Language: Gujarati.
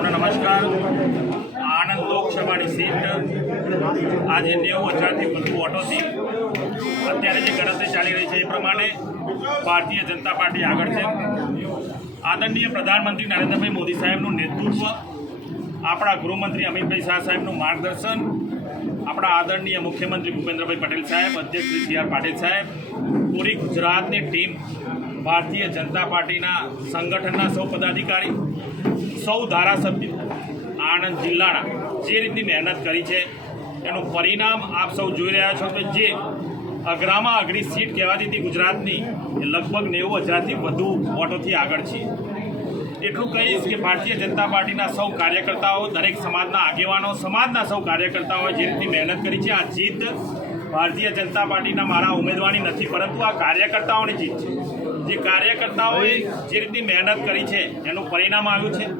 સૌને નમસ્કાર. આણંદ લોકસભાની સીટ. આજે નેવું હજારથી વધુ વોટોથી અત્યારે જે ગણતરી ચાલી રહી છે એ પ્રમાણે ભારતીય જનતા પાર્ટી આગળ છે. આદરણીય પ્રધાનમંત્રી નરેન્દ્રભાઈ મોદી સાહેબનું નેતૃત્વ, આપણા ગૃહમંત્રી અમિતભાઈ શાહ સાહેબનું માર્ગદર્શન, આપણા આદરણીય મુખ્યમંત્રી ભૂપેન્દ્રભાઈ પટેલ સાહેબ, અધ્યક્ષ શ્રી સી આર પાટીલ સાહેબ, પૂરી ગુજરાતની ટીમ ભારતીય જનતા પાર્ટીના સંગઠનના સૌ પદાધિકારી સૌ ધારાસભ્યો, આણંદ જિલ્લાના, જે રીતની મહેનત કરી છે, એનું પરિણામ આપ સૌ જોઈ રહ્યા છો કે જે અઘરામાં અઘરી સીટ કહેવાતી હતી ગુજરાતની, એ લગભગ નેવું હજારથી વધુ વોટોથી આગળ છે. એટલું કહીશ કે ભારતીય જનતા પાર્ટીના સૌ કાર્યકર્તાઓ, દરેક સમાજના આગેવાનો, સમાજના સૌ કાર્યકર્તાઓએ જે રીતની મહેનત કરી છે, આ જીત ભારતીય જનતા પાર્ટીના મારા ઉમેદવારની નથી, પરંતુ આ કાર્યકર્તાઓની જીત છે. જે કાર્યકર્તાઓએ જે રીતની મહેનત કરી છે, એનું પરિણામ આવ્યું છે.